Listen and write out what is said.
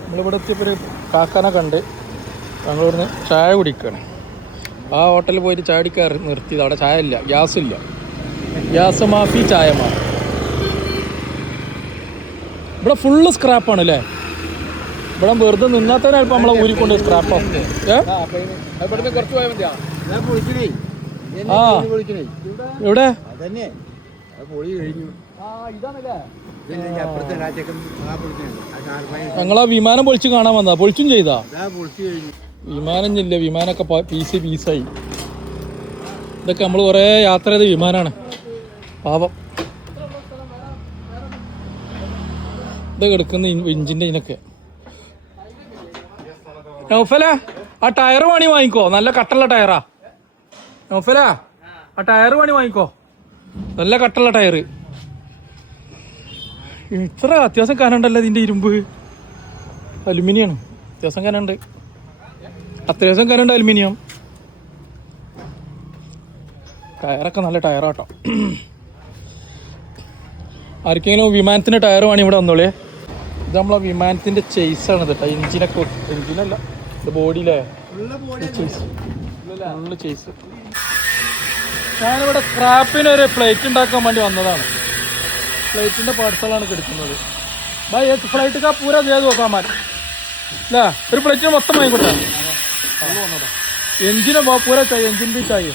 നമ്മളിവിടെ എത്തിയപ്പോൾ ഒരു കാക്കാനെ കണ്ട് ഞങ്ങളിവിടുന്ന് ചായ കുടിക്കുകയാണ്. ആ ഹോട്ടലിൽ പോയിട്ട് ചായ കുടിക്കാൻ നിർത്തിയത്. അവിടെ ചായ ഇല്ല, ഗ്യാസ് ഇല്ല. ഗ്യാസ് മാഫി, ചായ മാഫി. ഇവിടെ ഫുള്ള് സ്ക്രാപ്പാണ് അല്ലേ? ഇവിടെ വെറുതെ നിന്നാത്തന്നെ അല്പം നമ്മളെ ഊരിക്കൊണ്ട് സ്ക്രാപ്പാവും. ആ എവിടെ ഞങ്ങളാ വിമാനം പൊളിച്ച് കാണാൻ വന്നതാ. പൊളിച്ചും ചെയ്താ? വിമാനം ഇല്ല, വിമാനമൊക്കെ പീസായി. ഇതൊക്കെ നമ്മൾ കുറേ യാത്ര ചെയ്ത വിമാനമാണ്. പാപം ഇതൊക്കെ എടുക്കുന്ന ഇഞ്ചിൻ്റെ ഇതിനൊക്കെ. നൗഫല, ആ ടയർ പണി വാങ്ങിക്കോ, നല്ല കട്ടുള്ള ടയറാ. നൗഫല, ആ ടയർ പണി വാങ്ങിക്കോ, നല്ല കട്ടുള്ള ടയർ. ഇത്ര അത്യാവശ്യം കനണ്ടല്ലോ ഇതിൻ്റെ ഇരുമ്പ്. അലുമിനിയാണ്, അത്യാവശ്യം കനുണ്ട്. അത്യാവശ്യം കനുണ്ട് അലുമിനിയം. ടയറൊക്കെ നല്ല ടയറാട്ടോ. ആർക്കെങ്കിലും വിമാനത്തിൻ്റെ ടയർ വേണം ഇവിടെ വന്നോളേ. ഇത് നമ്മളെ വിമാനത്തിൻ്റെ ചേസാണ് കേട്ടോ. എഞ്ചിനൊക്കെ, എഞ്ചിനല്ല ഇത് ബോഡിയിലേ ഫുള്ള് ചേസ്. ഞാനിവിടെ സ്ക്രാപ്പിനൊരു പ്ലേറ്റ് ഉണ്ടാക്കാൻ വേണ്ടി വന്നതാണ്. ഫ്ലൈറ്റിൻ്റെ പാർസലാണ് കിടക്കുന്നത്. ഭായ് ഏത് ഫ്ലൈറ്റ് കാ പൂരാ ചെയ്ത് നോക്കാൻ മാറ്റും അല്ലേ? ഒരു പ്ലേറ്റിന് മൊത്തം വാങ്ങിക്കൊണ്ടാ എഞ്ചിനെ പൂരാ ചായ, എഞ്ചിൻ ബി ചായ.